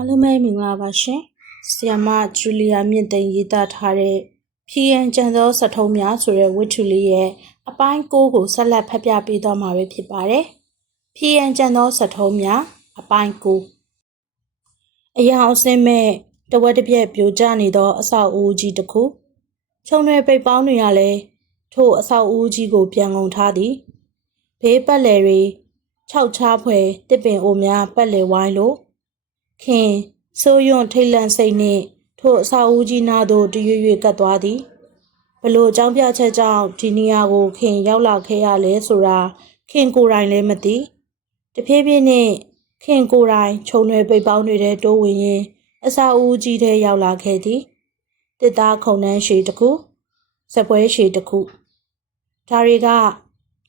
အားလုံးပဲမင်္ဂလာပါရှင်။ဆီယမဂျူလီယာမြင့်သိန်းရေးသားထားတဲ့ဖီယန်ကျန်သောစထုံးများဆိုတဲ့ဝတ္ထုလေးရဲ့အပိုင်း၉ကိုဆက်လက်ဖတ်ပြပေးသွားမှာပဲဖြစ်ပါတယ်။ဖီယန်ကျန်သောစထုံးများအပိုင်း၉အရာအစင်းမဲ့တဝက်တစ်ပြက်ပြိုကျနေသောအဆောက်အဦကြီးတစ်ခုခြုံရွယ်ပိတ်ပေါင်းတွေကလည်းထို့အဆောက်အဦကြီးကိုပြန်ကုန်ထားသည်ဘေးပတ်လည်တွေခြောက်ချားဖွယ်တစ်ပင်အိုများပတ်လည်ဝိုင်းလို့ ခင်စိုးရွံ့ထိတ်လန့်စိတ်နှင့်ထို့အစာဦးကြီးနာသို့တရွရွကတ်သွားသည်ဘလို့အကြောင်းပြချက်ကြောင့်ဒီနေရာကိုခင်ရောက်လာခဲ့ရလဲဆိုတာခင်ကိုယ်တိုင်လည်းမသိတဖြည်းဖြည်းနဲ့ခင်ကိုယ်တိုင်ခြုံရွယ်ပိတ်ပေါင်းနေတဲ့တိုးဝင်ရင်အစာဦးကြီးထဲရောက်လာခဲ့သည်တစ်သားခုံနှန်းရှည်တစ်ခုစပွဲရှည်တစ်ခုဒါတွေက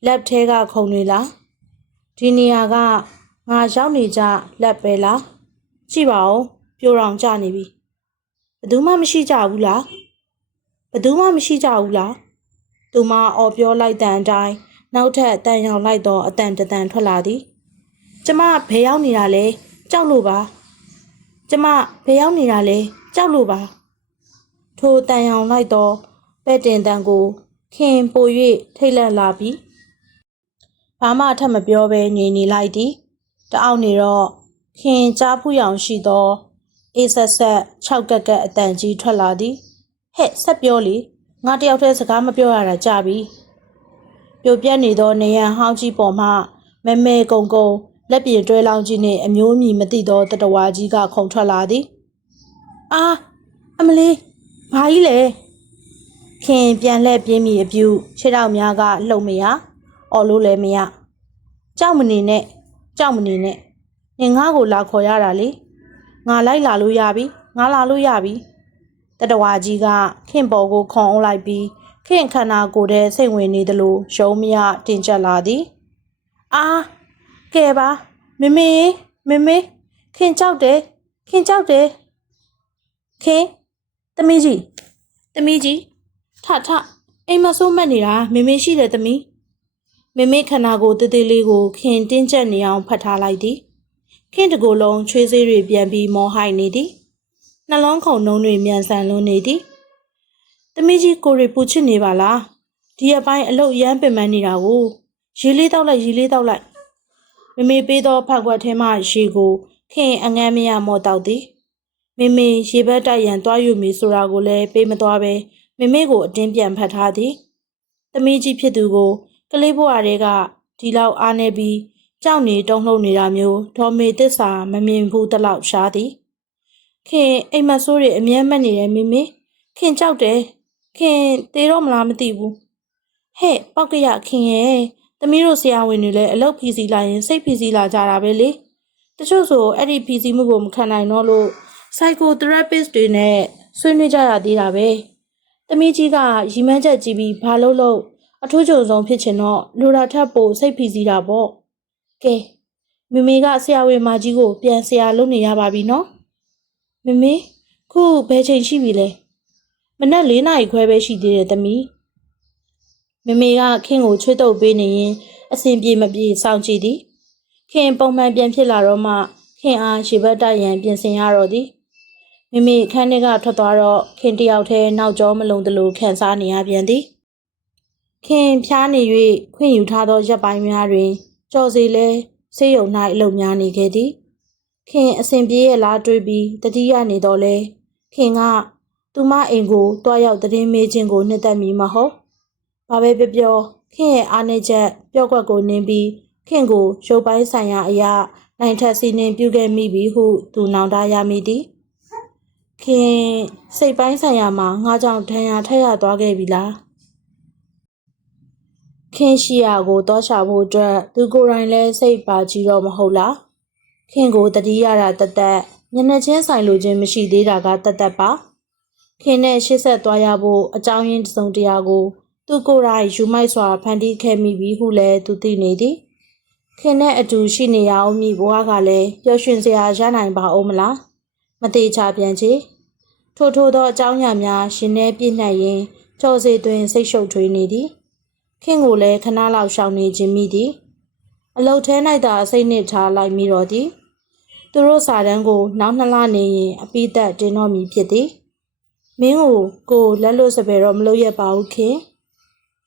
လက်ထဲကခုံတွေလားဒီနေရာကငါရောက်နေကြလက်ပဲလား ကြည့်ပါဦးပြိုတောင်ကျနေပြီဘယ်သူမှမရှိကြဘူးလားဘယ်သူမှမရှိကြဘူးလားသူမအော်ပြောလိုက်တဲ့အတိုင်းနောက်ထပ်တန်ရောင်လိုက်တော့အတန်တတန်ထွက်လာသည်ကျမဘယ်ရောက်နေတာလဲကြောက်လို့ပါကျမဘယ်ရောက်နေတာလဲကြောက်လို့ပါထိုတန်ရောင်လိုက်တော့ပဲ့တင်တန်ကိုခင်ပို၍ထိတ်လန့်လာပြီးဘာမှအထက်မပြောဘဲငြိမ်နေလိုက်သည်တအောက်နေတော့ ခင်ကြားဖူးရောင်ရှိသောအေးဆက်ဆက်၆ကက်ကက်အတန်ကြီးထွက်လာသည်ဟဲ့ဆက်ပြောလေငါတယောက်တည်းစကားမပြောရတာကြပြီပြိုပြက်နေသောနေရန်ဟောင်းကြီးပေါ်မှမဲမဲကုံကုံလက်ပြင်တွဲလောင်းကြီးနှင့်အမျိုးအမည်မသိသောတတဝါကြီးကခုန်ထွက်လာသည်အာအမလေးဘာကြီးလဲခင်ပြန်လှည့်ပြင်းမိအပြူခြေထောက်များကလှုပ်မရအော်လို့လည်းမရကြောက်မနေနဲ့ကြောက်မနေနဲ့ နင်ငါ့ကိုလာခေါ်ရတာလေငါလိုက်လာလို့ရပြီငါလာလို့ရပြီတတဝါကြီးကခင်ပေါ်ကိုခွန်အောင်လိုက်ပြီးခင်ခန္ဓာကိုယ်ထဲစိတ်ဝင်နေသလိုရုံးမရတင်ကျက်လာသည်အာကဲပါမမေမမေခင်ကြောက်တယ်ခင်ကြောက်တယ်ခင်သမီးကြီးသမီးကြီးထထအိမ်မဆိုးမှတ်နေတာမမေရှိတယ်သမီးမမေခန္ဓာကိုယ်တည်တည်လေးကိုခင်တင်းကျပ်နေအောင်ဖတ်ထားလိုက်သည် ခင့်တကိုယ်လုံးချွေးစေးတွေပြန်ပြီးမောဟိုက်နေသည်နှလုံးခုန်နှုံးတွေမြန်ဆန်လွန်းနေသည်တမီးကြီးကိုရီပူချစ်နေပါလားဒီအပိုင်းအလုတ်ရမ်းပင်ပန်းနေတာကိုရေလေးတောက်လိုက်ရေလေးတောက်လိုက်မမေပေးသောဖက်ခွက်ထဲမှရေကိုခင်အငမ်းမရမော့တောက်သည်မမေရေဘက်တိုက်ရန်တွားယူမည်ဆိုတာကိုလည်းပေးမသွားပဲမမေကိုအတင်းပြန်ဖတ်ထားသည်တမီးကြီးဖြစ်သူကိုကလေးဘွားတွေကဒီလောက်အားနေပြီး ကြောက်နေတုံ့လှုပ်နေတာမျိုးဒေါ်မေတစ္ဆာမမြင်ဘူးတလောက်ရှားသည်ခင်အိမ်မဆိုးတွေအမြဲမှတ်နေတယ်မိမိခင်ကြောက်တယ်ခင်သေးတော့မလားမသိဘူးဟဲ့ပောက်ကရခင်ရဲ့သမီးတို့ဆရာဝန်တွေလည်းအလုပ်ဖီစီလာရင်စိတ်ဖီစီလာကြတာပဲလေတချို့ဆိုအဲ့ဒီဖီစီမှုကိုမခံနိုင်တော့လို့ psychotherapist တွေနဲ့ဆွေးနွေးကြရသေးတာပဲသမီးကြီးကရီမန်းချက်ကြည့်ပြီးဘာလို့လို့အထူးကြုံဆုံးဖြစ်ချင်တော့လူရာထပ်ပို့စိတ်ဖီစီတာပေါ့ ကဲမမေကဆရာဝန်မကြီးကို ပြန်ဆရာလုပ်နေရပါပြီနော်မမေခုဘယ်ချိန်ရှိပြီလဲမနက်၄နာရီခွဲပဲရှိသေးတယ်သမီးမမေကခင်ကိုချွေးတုပ်ပေးနေရင်အဆင်ပြေမပြေစောင့်ကြည့်သည်ခင်ပုံမှန်ပြန်ဖြစ်လာတော့မှခင်အားရေဘက်တိုက်ရန်ပြင်ဆင်ရတော့သည်မမေခန်းထဲကထွက်သွားတော့ခင်တယောက်တည်းနောက်ကျောမလုံတလို့ခံစားနေရပြန်သည်ခင်ဖျားနေ၍ခွင့်ယူထားသောရက်ပိုင်းများတွင် ကြော်စီလဲဆေးရုံ၌အလုပ်များနေခဲ့သည် ခင်အစဉ်ပြေးရလားတွေးပြီးတတိယနေတော့လဲခင်ကသူမအိမ်ကိုတွားရောက်တည်င်းမေးခြင်းကိုနှစ်သက်မိမဟုတ်ဘာပဲပြောပြောခင်ရဲ့အားနည်းချက်ပျော့ကွက်ကိုနင်းပြီးခင်ကိုရုပ်ပိုင်းဆိုင်ရာအရာနိုင်ထက်စီနှင်ပြုခဲ့မိပြီဟုသူနောင်တရမိသည်ခင်စိတ်ပိုင်းဆိုင်ရာမှာငါကြောင့်ဒဏ်ရာထက်ရသွားခဲ့ပြီလား ခင်းရှိရာကိုတောချဖို့အတွက်သူကိုယ်တိုင်လည်းစိတ်ပါကြည့်တော့မဟုတ်လားခင်ကိုတတိယတာတသက်မျက်နှာချင်းဆိုင်လိုခြင်းမရှိသေးတာကတသက်ပါခင်နဲ့ရှေ့ဆက်သွားရဖို့အကြောင်းရင်းတစ်စုံတရာကို သူကိုယ်တိုင်ယူမိုက်စွာဖန်တီးခဲ့မိပြီဟုလည်းသူသိနေသည်ခင်နဲ့အတူရှိနေရအောင်မိဘွားကလည်းပျော်ရွှင်စရာရနိုင်ပါအောင်မလားမသေးချပြန်ချေထို့ထို့သောအကြောင်းအရာများရှင်နေပြည့်နှက်ရင်ကြော်စေတွင်စိတ်ရှုပ်ထွေးနေသည် ခင်ကိုလည်းခဏလောက်ရှောင်နေခြင်းမိသည်အလုတ်ထဲ၌သာစိတ်နှစ်ထားလိုက်မိတော့သည်သူတို့စာတန်းကိုနောက်နှစ်လနေရင်အပိသက်တင်တော့မည်ဖြစ်သည်မင်းကိုကိုလက်လို့စပယ်တော့မလို့ရပါဘူးခင်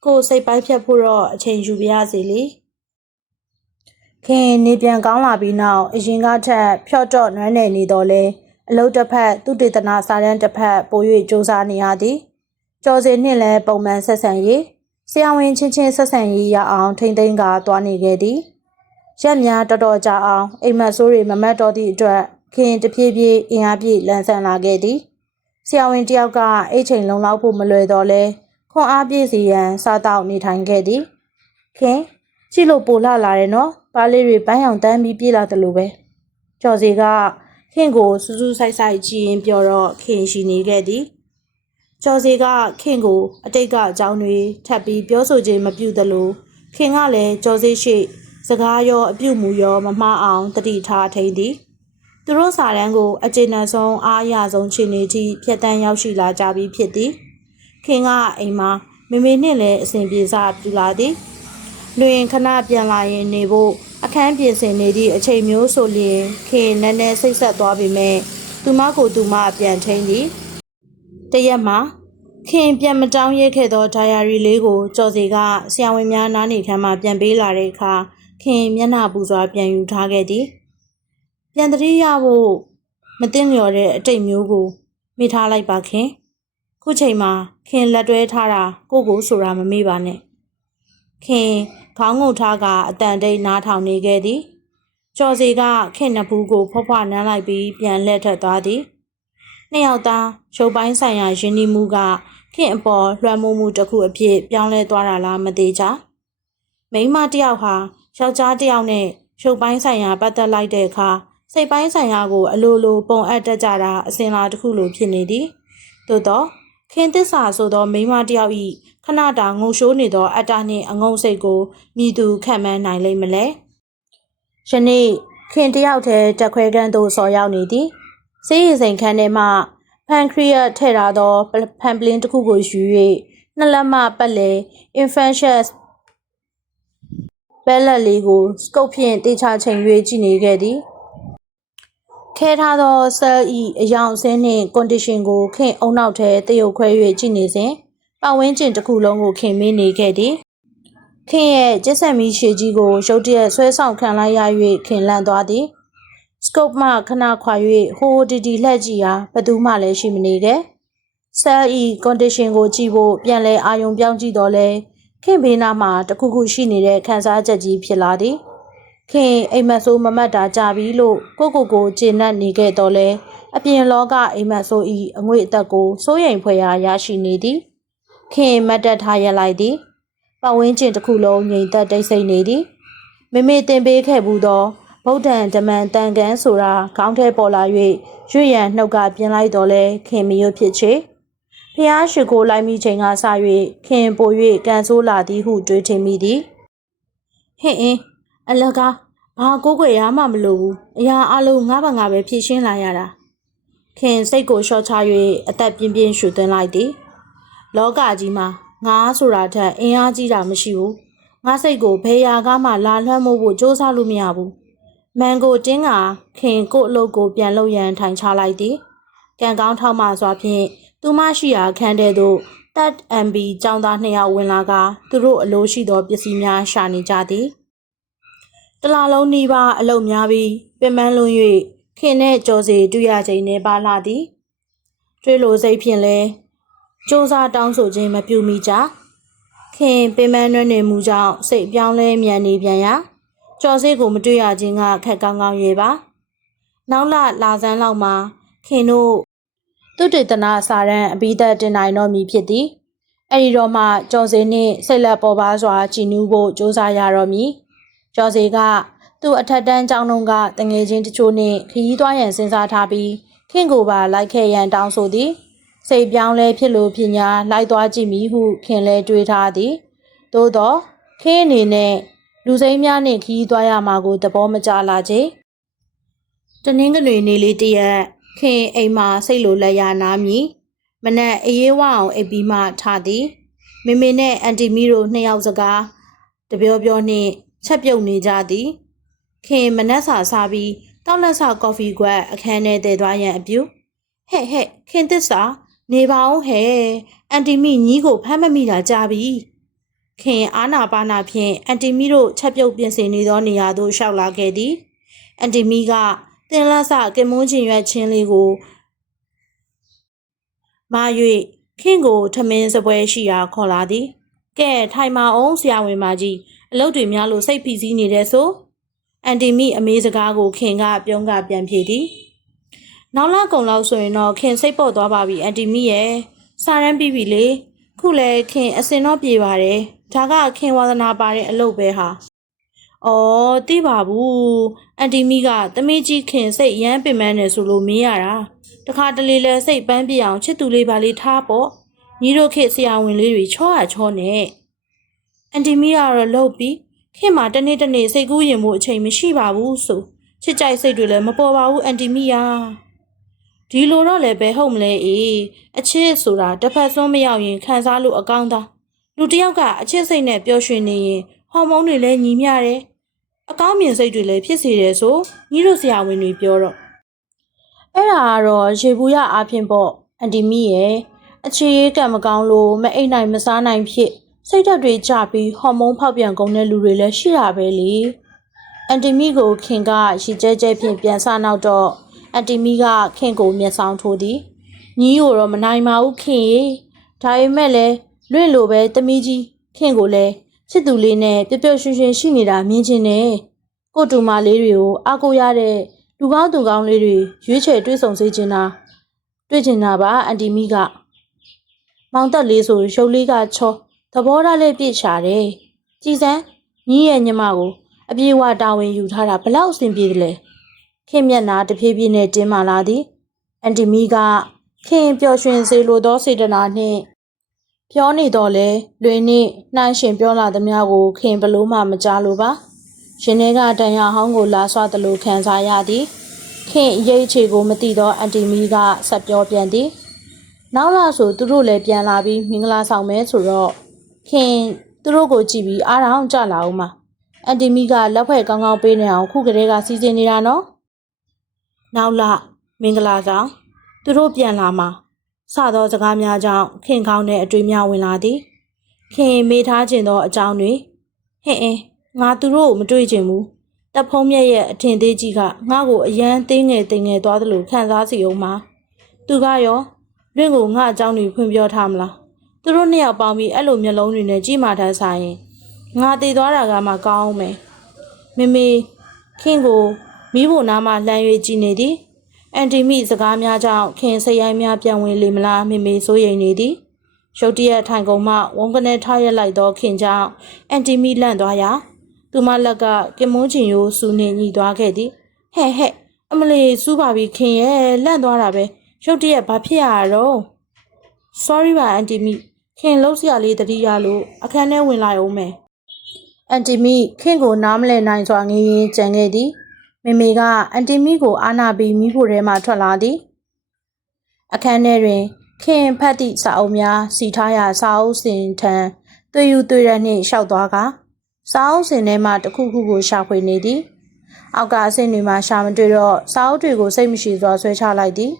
ကိုစိတ်ပိုင်းဖြတ်ဖို့တော့အချိန်ယူပြရစီလေခင်နေပြန်ကောင်းလာပြီးနောက်အရင်ကထက်ဖြော့တော့နွမ်းနယ်နေတော့လဲအလုတ်တစ်ဖက်သူတေသနာစာတန်းတစ်ဖက်ပို၍စူးစမ်းနေရသည်ကျော်စင်နှင့်လည်းပုံမှန်ဆက်ဆံရေး ဆရာဝန်ချင်းချင်းဆက်ဆံရေးရအောင်ထိမ့်သိမ်းကသွားနေခဲ့သည်ရက်များတော်တော်ကြာအောင်အိမ်မက်ဆိုးတွေမမတ်တော့သည့်အတွက်ခင်တဖြည်းဖြည်းအင်အားပြည့်လန်းဆန်းလာခဲ့သည်ဆရာဝန်တယောက်ကအိတ်ချိန်လုံလောက်ဖို့မလွယ်တော့လဲခွန်အားပြည့်စီရန်စားတော့နေထိုင်ခဲ့သည်ခင်ကြည့်လို့ပိုလာလာတယ်နော်ပါးလေးတွေပန်းအောင်တန်းပြီးပြေးလာတယ်လို့ပဲကျော်စီကခင်ကိုစူးစူးဆိုင်ဆိုင်ကြည့်ရင်ပြောတော့ခင်ရှိနေခဲ့သည် ကျော်စီကခင်ကိုအတိတ်ကအကြောင်းတွေထပ်ပြီးပြောဆိုခြင်းမပြုသလိုခင်ကလည်းကျော်စီရှိစကားရောအပြုတ်မူရောမမှားအောင်တတိထားထိန်သည်သူတို့စာတန်းကိုအကျဉ်းနှဆုံးအားအရဆုံးခြေနေထိဖြတ်တန်းရောက်ရှိလာကြပြီးဖြစ်သည်ခင်ကအိမ်မှာမေမေနှင့်လည်းအစဉ်ပြေစားပြူလာသည်လွင်ခဏပြန်လာရင်နေဖို့အခန်းပြင်ဆင်နေသည့်အချိန်မျိုးဆိုလျင်ခင်နည်းနည်းစိတ်ဆက်သွားပေမဲ့သူမကိုသူမပြန်ထိန်သည် တရက်မှာခင်ပြန်မတောင်းရဲခဲ့သောဒါယာရီလေးကိုကြော်စီကဆရာဝန်များနားနေခန်းမှာပြန်ပေးလာတဲ့အခါခင်မျက်နှာပူစွာပြန်ယူထားခဲ့သည်ပြန်တတိရဖို့မတင်လျော်တဲ့အတိတ်မျိုးကိုမိထားလိုက်ပါခင်ခုချိန်မှာခင်လက်တွဲထားတာကိုကိုဆိုတာမမေ့ပါနဲ့ခင်ခေါင်းငုံထားကအတန်တိတ်နားထောင်နေခဲ့သည်ကျော်စီကခင်နဖူးကိုဖွားဖွားနမ်းလိုက်ပြီးပြန်လှည့်ထက်သွားသည် နှစ်ယောက်သားရုပ်ပိုင်းဆိုင်ရာယဉ်နီးမှုကခင်အပေါ်လွှမ်းမိုးမှုတစ်ခုအဖြစ်ပြောင်းလဲသွားတာလားမသေးကြမိန်းမတစ်ယောက်ဟာယောက်ျားတစ်ယောက်နဲ့ရုပ်ပိုင်းဆိုင်ရာပတ်သက်လိုက်တဲ့အခါစိတ်ပိုင်းဆိုင်ရာကိုအလိုလိုပုံအပ်တတ်ကြတာအစဉ်လာတစ်ခုလိုဖြစ်နေသည်သို့တော့ခင်သစ္စာဆိုသောမိန်းမတစ်ယောက်ဤခဏတာငုံရှိုးနေသောအတ္တနှင့်အငုံစိတ်ကိုမိသူခံမှန်းနိုင်လိမ့်မလဲယနေ့ခင်တယောက်တည်းတက်ခွဲကန်းသို့ဆော်ရောက်နေသည် စေးရည်စိန်ခန်းထဲမှဖန်ခရီယထည့်ထားသောဖန်ပလင်းတစ်ခုကိုယူ၍နှစ်လက်မှပတ်လည် infectious ဘဲလက်လေးကိုစကုပ်ဖြင့်တေချာချိန်၍ကြည့်နေခဲ့သည်ခဲထားသောဆဲလ်ဤအယောင်အစင်းနှင့်ကွန်ဒီရှင်ကိုခင်အုံနောက်ထဲတရုပ်ခွဲ၍ကြည့်နေစဉ်ပတ်ဝန်းကျင်တစ်ခုလုံးကိုခင်မင်းနေခဲ့သည်ခင်ရဲ့ကျက်ဆက်မီရှေကြီးကိုရုတ်တရက်ဆွဲဆောင်ခံလိုက်ရ၍ခင်လန့်သွားသည် စကုပ်မှခဏခွာ၍ဟိုတီတီလှက်ကြည့်ရာဘသူမှလည်းရှိမနေခဲ့ဆဲလ်ဤကွန်ဒီရှင်ကိုကြည့်ဖို့ပြန်လဲအာယုံပြောင်းကြည့်တော့လဲခင်ဘေးနားမှာတခုခုရှိနေတဲ့ခန်းစားချက်ကြီးဖြစ်လာသည်ခင်အိမ်မက်ဆိုးမမတ်တာကြပြီလို့ကိုကိုကိုကျေနပ်နေခဲ့တော့လဲအပြင်လောကအိမ်မက်ဆိုးဤအငွေအသက်ကိုစိုးရိမ်ဖွယ်ရာရရှိနေသည်ခင်မတ်တက်ထားရလိုက်သည်ပတ်ဝန်းကျင်တစ်ခုလုံးငြိမ်သက်တိတ်ဆိတ်နေသည်မမေတင်ပေးခဲ့ဘူးသော ဗုဒ္ဓံဓမ္မံတန်ကန်ဆိုတာခေါင်းထဲပေါ်လာ၍ရွရန်နှုတ်ကပြင်လိုက်တော့လဲခင်မရွဖြစ်ချေဖះရှိခိုးလိုက်မိချိန်ကစ၍ခင်ပို၍ကန်ဆိုးလာသည်ဟုတွေးထင်မိသည်ဟင့်အင်းအလကားဘာကိုကိုရမှမလိုဘူးအရာအလုံးငါးပါးငါပဲဖြည့်ရှင်းလာရတာခင်စိတ်ကိုလျှော့ချ၍အသက်ပြင်းပြင်းရှူသွင်းလိုက်သည်လောကကြီးမှာငါဆိုတာထက်အင်အားကြီးတာမရှိဘူးငါစိတ်ကိုဘယ်ရာကမှလာလွှမ်းမိုးဖို့စ조사လို့မရဘူး မန်ကိုတင်းကခင်ကို့အလုပ်ကိုပြန်လုပ်ရန်ထိုင်ချလိုက်သည်ကံကောင်းထောက်မှစွာဖြင့်သူမရှိရာခန်းထဲသို့တတ် MB ចောင်းသားနှစ်ယောက်ဝင်လာကသူတို့အလိုရှိသောပစ္စည်းများရှာနေကြသည်တလာလုံးနှီးပါအလုတ်များပြီးပင်ပန်းလွန်၍ခင်နဲ့ကြော်စီတွေ့ရချိန်နဲ့ပါလာသည်တွေ့လိုစိတ်ဖြင့်လဲစူးစားတောင်းဆိုခြင်းမပြုမိကြခင်ပင်ပန်းနှွနေမှုကြောင့်စိတ်ပြောင်းလဲမြန်နေပြန်ရာ ကြော်စီကိုမတွေ့ရခြင်းကခက်ကောင်းကောင်းရဲ့ပါနောက်လလာစမ်းလောက်မှာခင်တို့သူတေသနာစာရန်အဘိဓာတ်တင်နိုင်တော်မူဖြစ်သည်အဲ့ဒီတော့မှကျော်စေနှင့်စိတ်လက်ပေါ်ပါစွာကြည်နူးဖို့စ조사ရတော်မူကျော်စေကသူ့အထက်တန်းကျောင်းတုန်းကတငယ်ချင်းတချို့နှင့်ခရီးသွားရန်စဉ်းစားထားပြီးခင်ကိုပါလိုက်ခဲ့ရန်တောင်းဆိုသည်စိတ်ပြောင်းလဲဖြစ်လို့ဖြစ်ညာလိုက်သွားကြည့်မိဟုခင်လဲတွေးထားသည်သို့တော့ခင်းအနေနဲ့ လူစိမ်းများနှင့်ခရီးသွားရမှာကိုသဘောမကျလာချေတနင်္ဂနွေနေ့လေးတရက်ခင်အိမ်မှာစိတ်လိုလက်ရနားမည်မနက်အေးဝအောင်အိပ်ပြီးမှထသည်မေမေနဲ့အန်တီမီတို့နှစ်ယောက်စကားတပြောပြောနှင့်ချက်ပြုတ်နေကြသည်ခင်မနက်စာစားပြီးတောက်လက်ဆကော်ဖီကွက်အခန်းထဲတည်သွားရန်အပြုဟဲ့ဟဲ့ခင်သစ္စာနေပါအောင်ဟဲ့အန်တီမီညီးကိုဖမ်းမမိတာကြာပြီ ခင်အာနာပါနာဖြင့်အန်တီမီတို့ချက်ပြုတ်ပြင်ဆင်နေသောနေရာသို့ရှောက်လာခဲ့သည်အန်တီမီကတင်လက်ဆကင်မွန်းချင်ရွက်ချင်းလေးကိုမာ၍ခင်ကိုထမင်းစပွဲရှိရာခေါ်လာသည်ကဲထိုင်မအောင်ဆရာဝန်မကြီးအလုပ်တွေများလို့စိတ်ဖိစီးနေတဲ့ဆိုအန်တီမီအမေးစကားကိုခင်ကပြုံးကပြန်ဖြေသည်နောက်လာကုံလောက်ဆိုရင်တော့ခင်စိတ်ပေါ်သွားပါပြီအန်တီမီရဲ့စာရန်ပြီးပြီလေခုလဲခင်အစင်တော့ပြေပါတယ် ဒါကခင်ဝါသနာပါတဲ့အလုပ်ပဲဟာအော်သိပါဘူးအန်တီမီကသမီးကြီးခင်စိတ်ရမ်းပင်ပန်းနေဆိုလို့မင်းရတာတခါတလေလဲစိတ်ပန်းပြအောင်ချစ်သူလေးပါလေးထားပေါ့ညီတို့ခေတ်ဆရာဝန်လေးတွေချောရချောနဲ့အန်တီမီကတော့လှုပ်ပြီးခင်မှာတနေ့တနေ့စိတ်ကူးရင်မှုအချိန်မရှိပါဘူးဆိုချစ်ကြိုက်စိတ်တွေလည်းမပေါ်ပါဘူးအန်တီမီယာဒီလိုတော့လည်းပဲဟုတ်မလဲအေးအချစ်ဆိုတာတစ်ဖက်စွန်းမရောက်ရင်ခံစားလို့အကောင်းသား လူတစ်ယောက်က အချစ်စိတ်နဲ့ပျော်ရွှင်နေရင်ဟော်မုန်းတွေလည်းညီမျှတယ်အကောင်းမြင်စိတ်တွေလည်းဖြစ်စေတယ်ဆိုညီတို့ဆရာဝန်တွေပြောတော့အဲ့ဒါကတော့ရေဘူးရအားဖြင့်ပေါ့အန်တီမီရဲ့အခြေရေးကံမကောင်းလို့မအိတ်နိုင်မစားနိုင်ဖြစ်စိတ်ဓာတ်တွေကျပြီးဟော်မုန်းဖောက်ပြန်ကုန်တဲ့လူတွေလည်းရှိတာပဲလေအန်တီမီကိုခင်ကရှီကျဲကျဲဖြင့်ပြန်ဆနောက်တော့အန်တီမီကခင်ကိုမျက်စောင်းထိုးသည်ညီကိုတော့မနိုင်ပါဘူးခင်ရေဒါပေမဲ့လည်း လွင့်လိုပဲတမီးကြီးခင်ကိုလည်းချစ်သူလေးနဲ့ပျော်ပျော်ရွှင်ရွှင်ရှိနေတာမြင်ချင်တယ်ကိုတူမလေးတွေကိုအားကိုးရတဲ့လူကောင်းသူကောင်းလေးတွေရွေးချယ်တွေးဆောင်စေချင်တာတွေ့ချင်တာပါအန်တီမီကမောင်တက်လေးဆိုရုပ်လေးကချောသဘောထားလေးပြည့်ချတယ်ကြည်စမ်းညီရဲ့ညီမကိုအပြေဝတာဝန်ယူထားတာဘလောက်အဆင်ပြေတယ်လဲခင်မျက်နာတဖြည်းဖြည်းနဲ့တင်းမာလာသည်အန်တီမီကခင်ပျော်ရွှင်စေလိုသောစေတနာနှင့် ပြောနေတော့လဲလွင်နှင့်နှိုင်းရှင်ပြောလာသမျှကိုခင်ဘလို့မှမကြားလိုပါရှင်ထဲကတန်ရဟောင်းကိုလာဆွသလိုခံစားရသည်ခင်ရိတ်ချေကိုမသိသောအန်တီမီကဆက်ပြောပြန်သည်နောက်လာဆိုသူတို့လည်းပြန်လာပြီးမင်္ဂလာဆောင်မဲဆိုတော့ခင်သူတို့ကိုကြည့်ပြီးအားတောင်ကြလာအောင်မှာအန်တီမီကလက်ဖွဲ့ကောင်းကောင်းပေးနေအောင်ခုကလေးကစီစဉ်နေတာနော်နောက်လမင်္ဂလာဆောင်သူတို့ပြန်လာမှာ စသောစကားများကြောင့်ခင်ကောင်းတဲ့အတွေ့များဝင်လာသည်ခင်မေးထားခြင်းသောအကြောင်းတွေဟင်အင်းငါသူတို့ကိုမတွေ့ချင်ဘူးတပ်ဖုံးမြက်ရဲ့အထင်သေးကြီးကငါ့ကိုအယမ်းသေးငယ်သေးငယ်သွားသလိုခံစားစီအောင်မှာသူကရောလွင့်ကိုငါအကြောင်းတွေဖွင့်ပြောထားမလားသူတို့နှစ်ယောက်ပေါင်းပြီးအဲ့လိုမျက်လုံးတွေနဲ့ကြည့်မှတန်းဆိုင်ရင်ငါတည်သွားတာကမှကောင်းအောင်မယ်မေမေခင်ကိုမိဖို့နားမှလှမ်း၍ကြည့်နေသည် အန်တီမိစကားများကြောင့်ခင်စိတ်ရိုင်းများပြန်ဝင်လေမလားမေမေစိုးရိမ်နေသည်ရုတ်တရက်ထိုင်ကုန်မှဝုံကနေထားရက်လိုက်သောခင်ကြောင့်အန်တီမိလန့်သွားရာသူမလက်ကကင်မွန်းချင်ရိုးစူနေညီသွားခဲ့သည်ဟဲ့ဟဲ့အမလီစူးပါပြီခင်ရဲ့လန့်သွားတာပဲရုတ်တရက်ဘာဖြစ်ရတော့ sorry ပါအန်တီမိခင်လှုပ်ရှားလေးတတိယလို့အခန်းထဲဝင်လာအောင်မယ်အန်တီမီခင်ကိုနားမလဲနိုင်စွာငေးရင်းကြံခဲ့သည် မေမေကအန်တီမီကိုအာနာပြီးမိဖို့ထဲမှထွက်လာသည်အခန်းထဲတွင်ခင်ဖတ်သည့်စာအုပ်များစီထားရာစာအုပ်စင်ထံတွေ့ယူတွေ့ရနှင့်ရှောက်သွားကစာအုပ်စင်ထဲမှတစ်ခုခုကိုရှာဖွေနေသည်အောက်ကအဆင့်တွေမှာရှာမတွေ့တော့စာအုပ်တွေကိုစိတ်မရှိစွာဆွဲချလိုက်သည်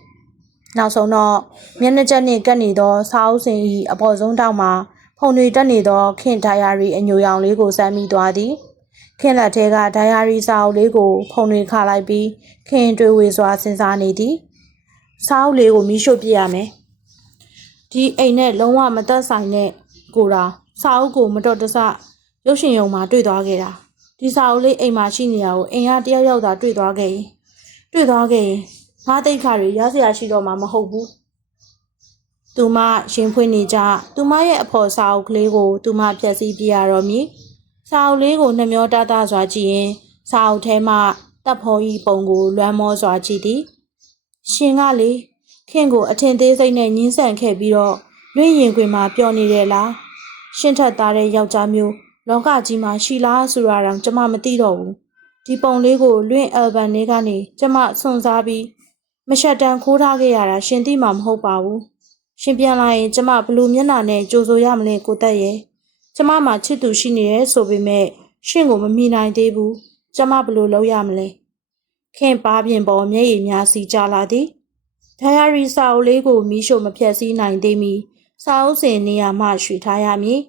နောက်ဆုံးတော့မျက်နှာချက်နှင့်ကပ်နေသောစာအုပ်စင်၏အပေါ်ဆုံးတောက်မှာဖုန်တွေတက်နေသောခင်ဒိုင်ယာရီအညိုရောင်လေးကိုစမ်းမိသွားသည် ခင်လက်ထဲကဒိုင်ယာရီစာအုပ်လေးကို ဖုန်တွေခါလိုက်ပြီးခင်တွေးဝေစွာစဉ်းစားနေသည်စာအုပ်လေးကိုမိရှို့ပြစ်ရမယ်ဒီအိမ်နဲ့လုံးဝမသက်ဆိုင်တဲ့ကိုတာစာအုပ်ကိုမတော်တဆရုပ်ရှင်ရုံမှာတွေ့သွားခဲ့တာဒီစာအုပ်လေးအိမ်မှာရှိနေတာကိုအိမ်ကတယောက်ယောက်သာတွေ့သွားခဲ့ရင်တွေ့သွားခဲ့ရင်ငါးသိက္ခာတွေရစရာရှိတော့မှာမဟုတ်ဘူးသူမရင်ဖွင့်နေကြသူမရဲ့အဖော်စာအုပ်ကလေးကိုသူမဖြည့်ဆည်းပြရတော့မည် စာအုပ်လေးကိုနှမျောတတစွာကြည့်ရင်စာအုပ်ထဲမှတပ်ဖုံးဤပုံကိုလွမ်းမောစွာကြည့်သည်ရှင်ကလေခင်ကိုအထင်သေးစိတ်နဲ့ညှင်းဆန်ခဲ့ပြီးတော့လွင့်ရင်ခွင်မှာပျော်နေတယ်လားရှင်ထက်သားတဲ့ယောက်ျားမျိုးလောကကြီးမှာရှိလားဆိုတာတောင်ကျမမသိတော့ဘူးဒီပုံလေးကိုလွင့်အယ်ဘန်လေးကနေကျမစွန့်စားပြီးမရှက်တန်ခိုးထားခဲ့ရတာရှင်သိမှာမဟုတ်ပါဘူးရှင်ပြန်လာရင်ကျမဘလို့မျက်နှာနဲ့ကြိုဆိုရမလဲကိုတက်ရဲ့ ကျမမှချစ်သူရှိနေရဲဆိုပေမဲ့ရှင့်ကိုမမိနိုင်သေးဘူးကျမဘယ်လိုလုပ်ရမလဲခင်ပါပြင်ပေါ်မျက်ရည်များစီကျလာသည်ဒိုင်ယာရီစာအုပ်လေးကိုမီးရှို့မဖြက်စီးနိုင်သေးမီစာအုပ်စဉ်နေရာမှရွှေ့ထားရမည်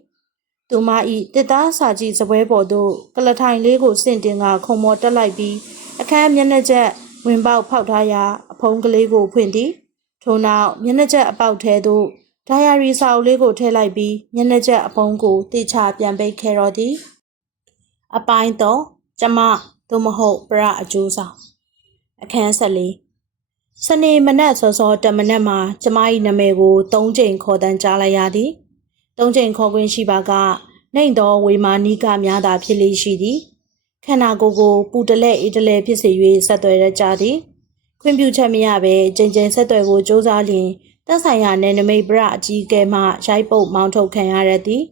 သူမဤတစ်သားစာကြည့်စပွဲပေါ်သို့ကလထိုင်လေးကိုစင့်တင်ကခုံမော်တက်လိုက်ပြီးအခန်းမျက်နှာချက်ဝင်ပေါက်ဖောက်ထားရာအဖုံးကလေးကိုဖွင့်သည်ထို့နောက်မျက်နှာချက်အပေါက်ထဲသို့ ဒိုင်ယာရီစာအုပ်လေးကိုထည့်လိုက်ပြီးမျက်နှာချက်အဖုံးကိုတိချပြန်ပိတ်ခဲ့တော့သည်အပိုင်းတော့ကျမသို့မဟုတ်ပရအကျိုးဆောင်အခန်းဆက်လေးစနေမနက်စောစောတမနက်မှာကျမ၏နာမည်ကို၃ချိန်ခေါ်တန်းကြားလိုက်ရသည်၃ချိန်ခေါ်ခွင့်ရှိပါကနှိမ်သောဝေမာနီကများသာဖြစ်လေရှိသည်ခန္ဓာကိုယ်ကိုပူတလဲအေးတလဲဖြစ်စေ၍ဆက်သွယ်ရကြသည်ခွင့်ပြုချက်မရဘဲကြင်ကြင်ဆက်သွယ်ကိုစ조사လျင် တက်ဆိုင်ရာနယ်နိမိတ်ပရအကြီးအကဲမှရိုက်ပုတ်မောင်းထုတ်ခံရရသည်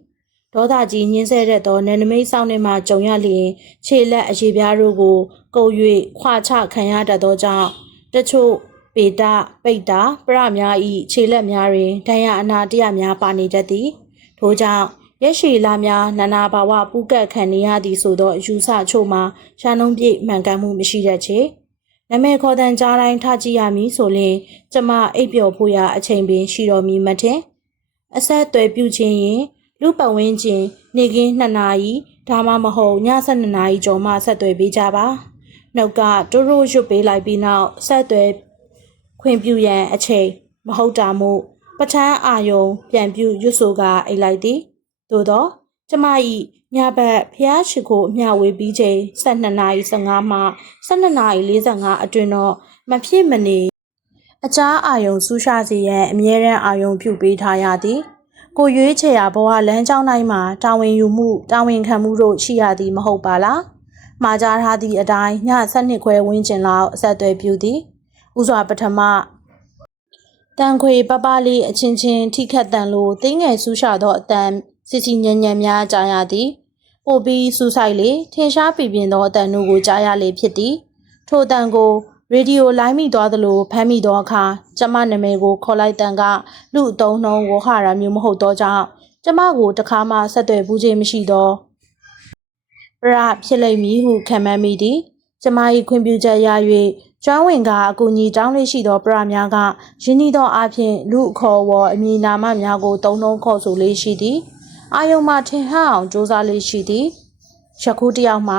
ဒေါသကြီးညှင်းဆဲတဲ့သောနယ်နိမိတ်ဆောင်နှင့်မှကြုံရလျင်ခြေလက်အရေပြားတို့ကိုကုပ်၍ခွာချခံရတတ်သောကြောင့်တချို့ပေတပိတ်တာပရများဤခြေလက်များတွင်ဒဏ်ရာအနာတရများပါနေတတ်သည်ထို့ကြောင့်ရက်ရှည်လာများနာနာဘာဝပူကတ်ခံနေရသည်ဆိုသောအယူဆချို့မှာရှာနှုံးပြည့်မှန်ကန်မှုမရှိတတ်ချေ နမဲခေါ်တန်ကြားတိုင်းထားကြည့်ရမည်ဆိုလျှင်ကျမအိပ်ပျော်ဖို့ရာအချိန်ပင်ရှိတော်မူမထင်အဆက်အသွယ်ပြုခြင်းရင်လူပတ်ဝန်းကျင်နေကင်း2နာရီဒါမှမဟုတ်ည7နာရီကျော်မှဆက်သွယ်ပေးကြပါနှုတ်ကတိုးတိုးရွတ်ပေးလိုက်ပြီးနောက်ဆက်သွယ်ခွင့်ပြုရန်အချိန်မဟုတ်တာမို့ပဋ္ဌာန်းအာယုံပြန်ပြုရွတ်ဆိုကအိတ်လိုက်သည်သို့သောကျမ၏ ညဘက်ဖျားရှိခိုအမျှဝေပြီးချိန်12နာရီ15မှ12နာရီ45အတွင်းတော့မဖြစ်မနေအကြားအာယုံဆူရှာစီရန်အမြဲတမ်းအာယုံပြုပေးထားရသည်ကိုရွေးချယ်ရာဘဝလမ်းကြောင်းတိုင်းမှာတာဝန်ယူမှုတာဝန်ခံမှုတို့ရှိရသည်မဟုတ်ပါလားမှာကြားထားသည့်အတိုင်းည7ခွဲဝန်းကျင်လောက်အဆက်အသွယ်ပြုသည်ဥစွာပထမတန်ခွေပပလေးအချင်းချင်းထိခတ်တန်လို့တင်းငယ်ဆူရှာသောအတန်စစ်စီညံ့ညံ့များကြားရသည် ပို့ပြီးစူးဆိုင်လေထင်ရှားပြပြင်းသောအတန်တို့ကိုကြားရလေဖြစ်သည်ထိုအတန်ကိုရေဒီယိုလိုင်းမိသွားသလိုဖမ်းမိသောအခါကျမနာမည်ကိုခေါ်လိုက်တန်ကလူအသုံးနှုန်းဝဟရာမျိုးမဟုတ်သောကြောင့်ကျမကိုတခါမှဆက်သွယ်ဘူးခြင်းမရှိသောပရဖြစ်လိမ့်မည်ဟုခံမှန်းမိသည်ကျမ၏ခွင့်ပြုချက်ရ၍ကျွမ်းဝင်ကအကူအညီတောင်းလေးရှိသောပရများကယင်းဤသောအဖြစ်လူအခေါ်ဝေါ်အမည်နာမများကိုတုံးတုံးခေါ်ဆိုလေးရှိသည် အာယုံမှထင်ဟအောင်စူးစမ်းလေးရှိသည်ယခုတယောက်မှ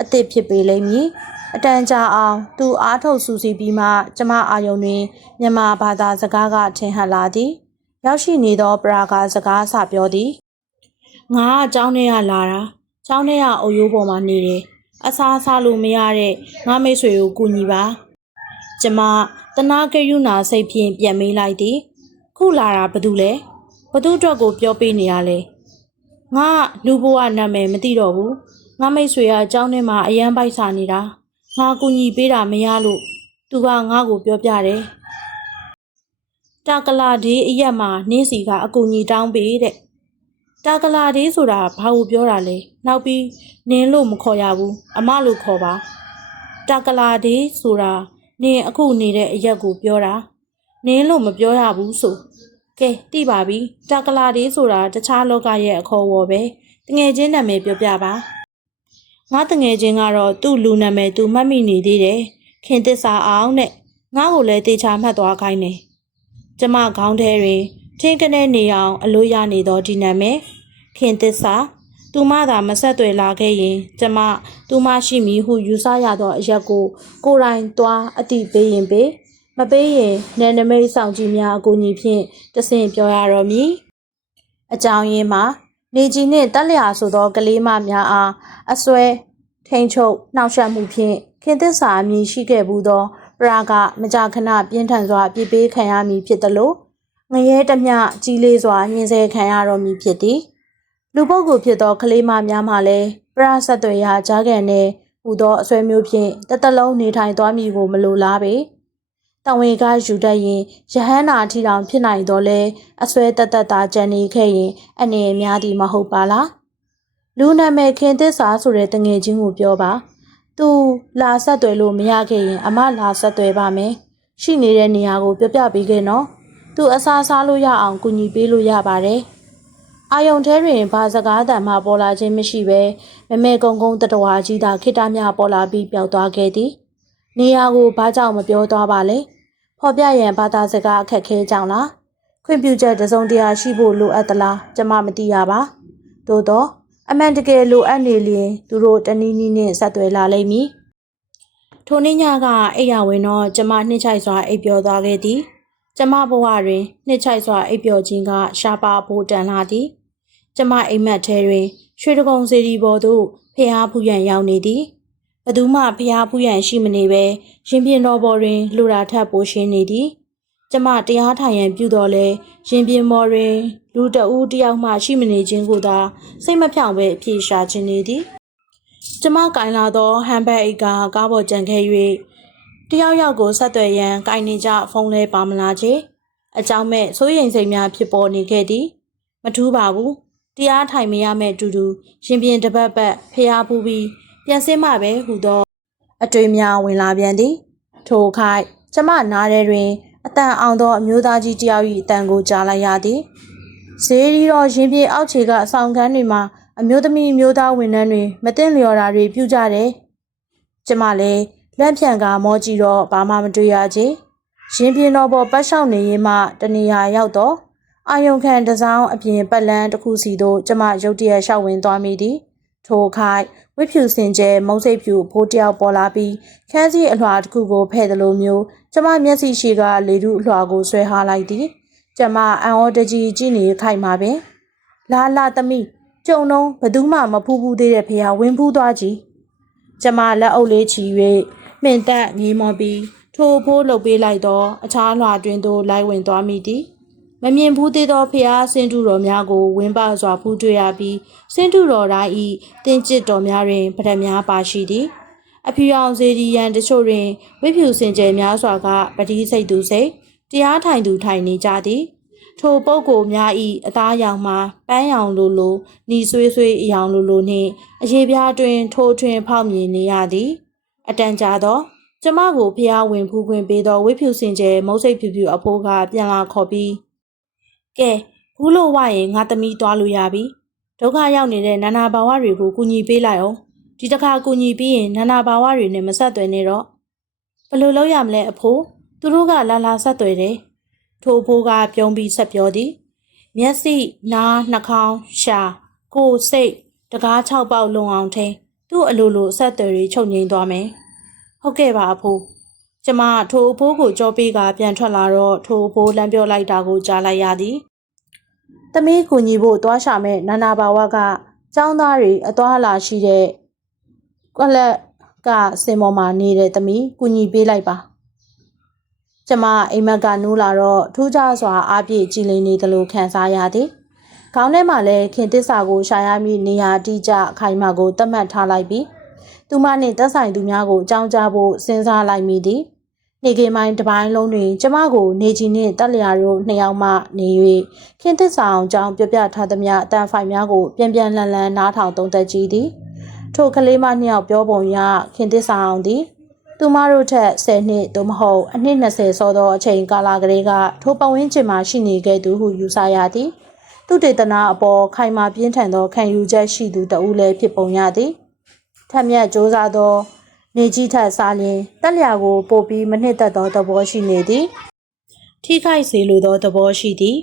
အသစ်ဖြစ်ပေလိမ့်မည်အတန်ကြာအောင်သူအားထုတ်စူးစီးပြီးမှကျမအာယုံတွင်မြန်မာဘာသာစကားကထင်ဟပ်လာသည်ရောက်ရှိနေသောပရာကစကားဆပြောသည်ငါကအเจ้าနဲ့ရလာတာเจ้าနဲ့ရအုပ်ရိုးပေါ်မှာနေတယ်အစားအစားလို့မရတဲ့ငါမိတ်ဆွေကိုကူညီပါကျမတနာကရုဏာစိတ်ဖြင့်ပြန်မေးလိုက်သည် ခုလာတာဘသူလဲဘသူအတွက်ကိုပြောပေးနေရလဲ ငါလူဘဝနာမည်မသိတော့ဘူးငါမိတ်ဆွေကအเจ้าနဲ့မှအရန်ပိုက်စာနေတာငါကူညီပေးတာမရလို့သူကငါ့ကိုပြောပြတယ်တာကလာဒီအရက်မှာနင်းစီကအကူညီတောင်းပေးတဲ့တာကလာဒီဆိုတာဘာကိုပြောတာလဲနောက်ပြီးနင်းလို့မခေါ်ရဘူးအမလို့ခေါ်ပါတာကလာဒီဆိုတာနင်းအခုနေတဲ့အရက်ကိုပြောတာနင်းလို့မပြောရဘူးဆို ကဲသိပါပြီတာကလာဒီဆိုတာတခြားလောကရဲ့အခေါ်အဝေါ်ပဲတငယ်ချင်းနာမည်ပြောပြပါငါတငယ်ချင်းကတော့သူ့လူနာမည်သူမှတ်မိနေသေးတယ်ခင်သစ္စာအောင်နဲ့ငါ့ကိုလည်းတေချာမှတ်သွားခိုင်းတယ်ကျမခေါင်းထဲတွင်ထင်းကနေနေအောင်အလို့ရနေသောဒီနာမည်ခင်သစ္စာသူမသာမဆက်သွယ်လာခဲ့ရင် ကျမသူမရှိမည်ဟုယူဆရသောအရက်ကိုကိုယ်တိုင်သွားအတိပေးရင်ပေး မပေးရင်နယ်နမိတ်ဆောင်ကြီးများအကူအညီဖြင့်တဆင့်ပြောရတော့မည်အကြောင်းရင်းမှာနေကြီးနှင့်တက်လျာဆိုသောကလေးမများအားအစွဲထိန်ချုပ်နှောက်ယှက်မှုဖြင့်ခင်သစ္စာအမည်ရှိခဲ့ဘူးသောပရာကမကြာခဏပြင်းထန်စွာပြစ်ပေးခံရမည်ဖြစ်သလိုငရဲတမျှကြီးလေးစွာညှင်းဆဲခံရတော်မူဖြစ်သည်လူပုဂ္ဂိုလ်ဖြစ်သောကလေးမများမှလည်းပရာဆက်သွယ်ရာကြားကန်နှင့်ဟူသောအစွဲမျိုးဖြင့်တသက်လုံးနေထိုင်သွားမည်ကိုမလိုလားပေ။ တဝင်ကယူတတ်ရင်ယဟန္တာအထီတောင်ဖြစ်နိုင်တော့လဲအစွဲတသက်သာကြံနေခဲ့ရင်အနေအများသည်မဟုတ်ပါလား။လူနာမည်ခင်သစ္စာဆိုတဲ့တငယ်ချင်းကိုပြောပါ။ "तू လာဆက်သွယ်လို့မရခဲ့ရင်အမလာဆက်သွယ်ပါမယ်။ရှိနေတဲ့နေရာကိုပြောပြပေးခဲ့နော်။ तू အစားစားလို့ရအောင်ကူညီပေးလို့ရပါတယ်။အာယုံထဲတွင်ဘာစကားတန်မှပေါ်လာခြင်းမရှိဘဲမမဲကုံကုံတတဝါကြီးသာခိတ္တမြပေါ်လာပြီးပျောက်သွားခဲ့သည်။နေရာကိုဘာကြောင့်မပြောသွားပါလဲ ဖော်ပြရန်ဘာသာစကားအခက်ခဲကြောင့်လားခွင့်ပြုချက်တစ်စုံတရာရှိဖို့လိုအပ်သလားကျွန်မမသိရပါသို့တော့အမှန်တကယ်လိုအပ်နေလျင်သူတို့တနည်းနည်းနဲ့ဆက်သွယ်လာလိမ့်မည်ထိုနေ့ညကအိယာဝင်တော့ကျွန်မနှိမ့်ချိုက်စွာအိပ်ပျော်သွားခဲ့သည်ကျမဘဝတွင်နှစ်ချိုက်စွာအိပ်ပျော်ခြင်းကရှားပါဖို့တန်လာသည်ကျမအိမ်မက်ထဲတွင်ရွှေတကုံစီဒီပေါ်သို့ဖျားဖူးရန်ရောက်နေသည် ဘသူမှဖျားဖူးရန်ရှိမနေပဲရင်ပြင်တော်ပေါ်တွင်လူရာထပ်ပိုးရှင်းနေသည်ကျမတရားထိုင်ရန်ပြုတော်လဲရင်ပြင်မော်တွင်လူတအူးတယောက်မှရှိမနေခြင်းကိုသာစိတ်မဖြောင့်ပဲအပြေရှာခြင်းနေသည်ကျမကင်လာသောဟမ်ဘတ်အိတ်ကကားပေါ်ကြံခဲ့၍တယောက်ယောက်ကိုဆက်သွယ်ရန်ကင်နေကြဖုန်းလဲပါမလာချေအကြောင်းမဲ့စိုးရိမ်စိတ်များဖြစ်ပေါ်နေခဲ့သည် မထူးပါဘူးတရားထိုင်မရမဲ့တူတူရှင်ပြင်တစ်ပတ်ပတ်ဖျားဖူးပြီး ပြန်စင်းမှပဲဟူသော အတွေ့များဝင်လာပြန်သည်ထိုခိုက်ကျမနားထဲတွင်အတန်အောင်သောအမျိုးသားကြီးတယောက်၏အတန်ကိုကြားလိုက်ရသည်ဈေးရီတော်ရင်ပြေအောက်ခြေကအဆောင်ခန်းတွေမှာအမျိုးသမီးမျိုးသားဝန်ထမ်းတွေမတင်လျော်တာတွေပြုကြတယ်ကျမလည်းလက်ဖြံကမောကြည့်တော့ဘာမှမတွေ့ရချေရင်ပြင်းတော်ပေါ်ပတ်လျှောက်နေရင်မှတနေရာရောက်တော့အာယုံခံတစောင်းအပြင်ပတ်လန်းတစ်ခုစီသို့ကျမရုတ်တရက်ရှောက်ဝင်သွားမိသည် ထိုခိုက်ဝိဖြူစင်ကျဲမုံစိတ်ဖြူဖိုးတယောက်ပေါ်လာပြီးခန်းစီအလွှာတစ်ခုကိုဖဲ့တယ်လို့မျိုးကျမမျက်စိရှိကလေထုအလွှာကိုဆွဲဟားလိုက်သည်ကျမအံ့ဩတကြီးကြည့်နေခိုက်မှာပင်လာလာသမီးကြုံတော့ဘသူမှမဖူးဖူးသေးတဲ့ဖေဟာဝင်ဖူးသွားကြည်ကျမလက်အုပ်လေးချီ၍မှင်တက်ငေးမော်ပြီးထိုဖိုးလှုပ်ပေးလိုက်သောအခြားလွှာတွင်သို့လိုက်ဝင်သွားမိသည် မမြင်ဘူးသေးသောဖျားဆင်းတုတော်များကိုဝင်းပစွာဖူးတွေ့ရပြီးဆင်းတုတော်တိုင်းဤတင်းကျစ်တော်များတွင်ပဒတ်များပါရှိသည်အဖြူအောင်စေဒီရန်တချို့တွင်ဝိဖြူစင်ကြယ်များစွာကပတိစိတ်သူစိတ်တရားထိုင်သူထိုင်နေကြသည်ထိုပုဂ္ဂိုလ်များဤအသားရောင်မှာပန်းရောင်လိုလိုနီဆွေးဆွေးအယောင်လိုလိုနှင့်အရေးပြားတွင် ထိုးထွင်းဖောက်မြင်နေရသည်အတန်ကြာသောကျမကိုဖျားဝင်ဖူးခွင့်ပေးသောဝိဖြူစင်ကျဲမုတ်စိတ်ဖြူဖြူအဖိုးကပြန်လာခေါ်ပြီး ကဲဘူးလို့ဝရင်ငါသမီးသွားလို့ရပြီဒုက္ခရောက်နေတဲ့နာနာဘာဝတွေကိုကူညီပေးလိုက်အောင်ဒီတစ်ခါကူညီပြီးရင်နာနာဘာဝတွေနဲ့မဆက်သွယ်နေတော့ဘယ်လိုလုပ်ရမလဲအဖိုးသူတို့ကလာလာဆက်သွယ်တယ်ထိုဘိုးကပြုံးပြီးဆက်ပြောသည်မျက်စိနားနှာခေါင်းရှာကိုယ်စိတ်တကား၆ပေါက်လုံအောင်ထိန်သူ့အလိုလိုဆက်သွယ်တွေချုပ်ငိမ့်သွားမယ်ဟုတ်ကဲ့ပါအဖိုးကျမထိုအဖိုးကိုကြောပေးကပြန်ထွက်လာတော့ထိုအဖိုးလမ်းပြောလိုက်တာကိုကြားလိုက်ရသည်။ သမီးကူညီဖို့တွားရှာမဲ့နာနာဘာဝကចောင်းသားတွေအသွားအလာရှိတဲ့ကွက်လက်ကစင်ပေါ်မှာနေတဲ့သမီးကူညီပေးလိုက်ပါ။ကျမအိမ်မက်ကနိုးလာတော့ထူးခြားစွာအားပြည့်ကြည်လင်နေသလိုခံစားရသည်။ခေါင်းထဲမှာလည်းခင်တစ္ဆာကိုရှာရမည့်နေရာအတိအကျအခိုင်အမာကိုသတ်မှတ်ထားလိုက်ပြီးသူမနှင့်သက်ဆိုင်သူများကိုအကြောင်းကြားဖို့စဉ်းစားလိုက်မိသည်။ နေကင်းပိုင်းတစ်ပိုင်းလုံးတွင် ကျမကိုနေကြီးနှင့်တက်လျာတို့နှစ်ယောက်မှနေ၍ခင်သစ္စာအောင်ကြောင်းပြပြထားသမျှအတန်ဖိုင်များကိုပြန်ပြန်လန်လန်နားထောင်သုံးသက်ကြည့်သည်ထိုကလေးမနှစ်ယောက်ပြောပုံရခင်သစ္စာအောင်သည်သူမတို့ထက်10နှစ်သို့မဟုတ်အနှစ်20စောသောအချိန်ကာလကလေးကထိုပဝင်းကျင်မှာရှိနေခဲ့သူဟုယူဆရသည်သူတေသနာအပေါ်ခိုင်မာပြင်းထန်သောခံယူချက်ရှိသူတဦးလည်းဖြစ်ပုံရသည်ထက်မြက်စ조사သော နေကြီးထက်စားလျင်တက်လျာကိုပို့ပြီးမနှစ်သက်သောသဘောရှိနေသည်ထိခိုက်စေလိုသောသဘောရှိသည်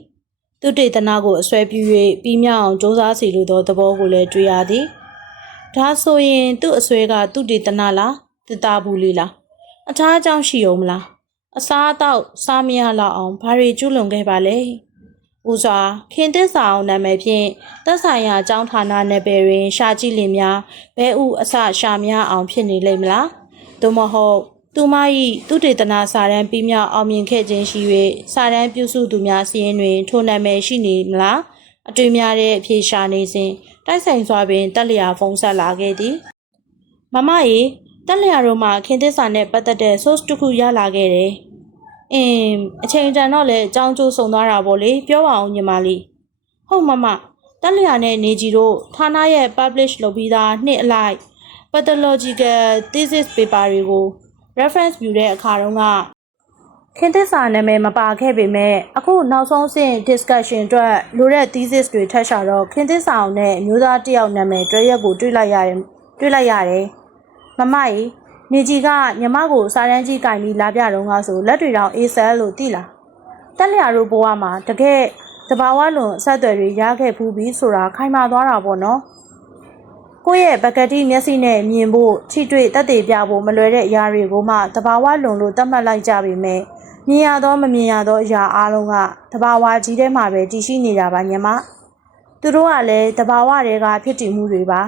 သူတေသနာကိုအစွဲပြု၍ပြီးမြောက်အောင်စ조사စေလိုသောသဘောကိုလည်းတွေ့ရသည်ဒါဆိုရင်သူ့အစွဲကသူတေသနာလားတတာဘူးလေးလားအခြားအကြောင်းရှိအောင်မလားအစားအသောက်စားမရလောက်အောင်ဘာတွေကျွလွန်ခဲ့ပါလဲ ဦးစွာခင်သစ္စာအောင်နာမည်ဖြင့်သက်ဆိုင်ရာအကြောင်းဌာနနယ်ပယ်တွင် ရှာကြည့်လင်များဘဲဥအစရှာများအောင်ဖြစ်နေလိမ့်မလားသို့မဟုတ်သူမ၏သူတေသနာစာရန်ပြီးမြောက်အောင်မြင်ခဲ့ခြင်းရှိ၍စာရန်ပြုစုသူများစီးရင်တွင်ထိုနာမည်ရှိနေမလားအတွေ့များတဲ့အဖြေရှာနေစဉ်တိုက်ဆိုင်စွာပင်တက်လျာဖုံးဆက်လာခဲ့သည်မမ၏တက်လျာတို့မှခင်သစ္စာနှင့်ပတ်သက်တဲ့ source တစ်ခုရလာခဲ့တယ် အင်းအချိန်တန်တော့လေအကြောင်းကျိုးဆုံသွားတာပေါ့လေပြောပါအောင်ညီမလေးဟုတ်မမတက်လျာနဲ့နေကြီးတို့ဌာနရဲ့ publish လုပ်ပြီးသားနှစ်အလိုက် pathological thesis paper တွေကို reference ပြုတဲ့အခါတုန်းကခင်သစ္စာနာမည်မပါခဲ့ပေမဲ့အခုနောက်ဆုံးဆင့် discussion အတွက်လိုတဲ့ thesis တွေထပ်ရှာတော့ခင်သစ္စာအောင်နဲ့အမျိုးသားတစ်ယောက်နာမည်တွဲရက်ကိုတွေ့လိုက်ရတယ်တွေ့လိုက်ရတယ်မမကြီး နေကြီးကညီမကိုစာရန်ကြီးကင်ပြီးလာပြတော့ကဆိုလက်တွေတောင်အေးဆဲလို့တိလားတက်လျာတို့ဘဝမှာတကယ်တဘာဝလွန်အဆက်အသွယ်တွေရခဲ့ဖူးပြီးဆိုတာခိုင်မာသွားတာပေါ့နော်ကိုယ့်ရဲ့ပကတိမျက်စိနဲ့မြင်ဖို့ထိတွေ့တက်သေးပြဖို့မလွယ်တဲ့အရာတွေကိုမှတဘာဝလွန်လို့သတ်မှတ်လိုက်ကြပေမဲ့မြင်ရသောမမြင်ရသောအရာအလုံးကတဘာဝကြီးထဲမှာပဲတည်ရှိနေတာပါညီမသူတို့ကလည်းတဘာဝတွေကဖြစ်တည်မှုတွေပါ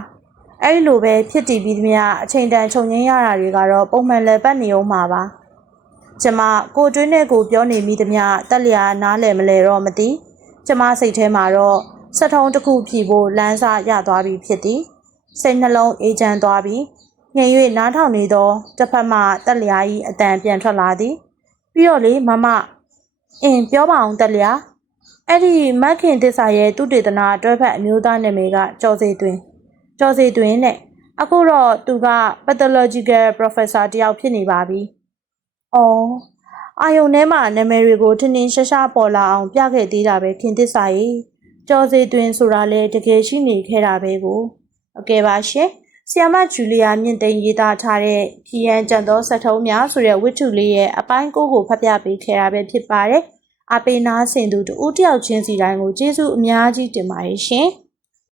အဲ့ဒီလိုပဲဖြစ်တည်ပြီးသမျှအချိန်တန်ခြုံငင်းရတာတွေကတော့ပုံမှန်လည်းပတ်နေအောင်မှာပါကျမကိုတွင်းနဲ့ကိုပြောနေမိသမျှတက်လျာနားလည်မလဲတော့မသိကျမစိတ်ထဲမှာတော့စက်ထုံးတစ်ခုဖြီဖို့လမ်းစာရသွားပြီဖြစ်သည်စိတ်နှလုံးအေးချမ်းသွားပြီးငြိမ်၍နားထောင်နေသောတစ်ဖက်မှတက်လျာ၏အတန်ပြန်ထွက်လာသည် ပြီးတော့လေမမအင်းပြောပါအောင်တက်လျာအဲ့ဒီမက်ခင်သစ္စာရဲ့သူတေသနာအတွဲဖက်အမျိုးသားနာမည်ကကျော်စေသွင်း ကျော်စီတွင်နဲ့အခုတော့သူက pathological professor တယောက်ဖြစ်နေပါပြီ။အော်အာယုန်ထဲမှာနာမည်တွေကိုထင်ထင်ရှားရှားပေါ်လာအောင်ပြခဲ့သေးတာပဲခင်သစ္စာကြီးကျော်စီတွင်ဆိုတာလေတကယ်ရှိနေခဲ့တာပဲကို။ဟုတ်ကဲ့ပါရှင်။ဆီယမဂျူလီယာမြင့်သိန်းရေးသားထားတဲ့ဖြီယန်ကျန်သောစက်ထုံးများဆိုတဲ့ဝတ္ထုလေးရဲ့အပိုင်းကိုကိုဖတ်ပြပေးခဲ့တာပဲဖြစ်ပါတယ်။အပေနာဆင်သူတူတယောက်ချင်းစီတိုင်းကိုကျေးဇူးအများကြီးတင်ပါတယ်ရှင်။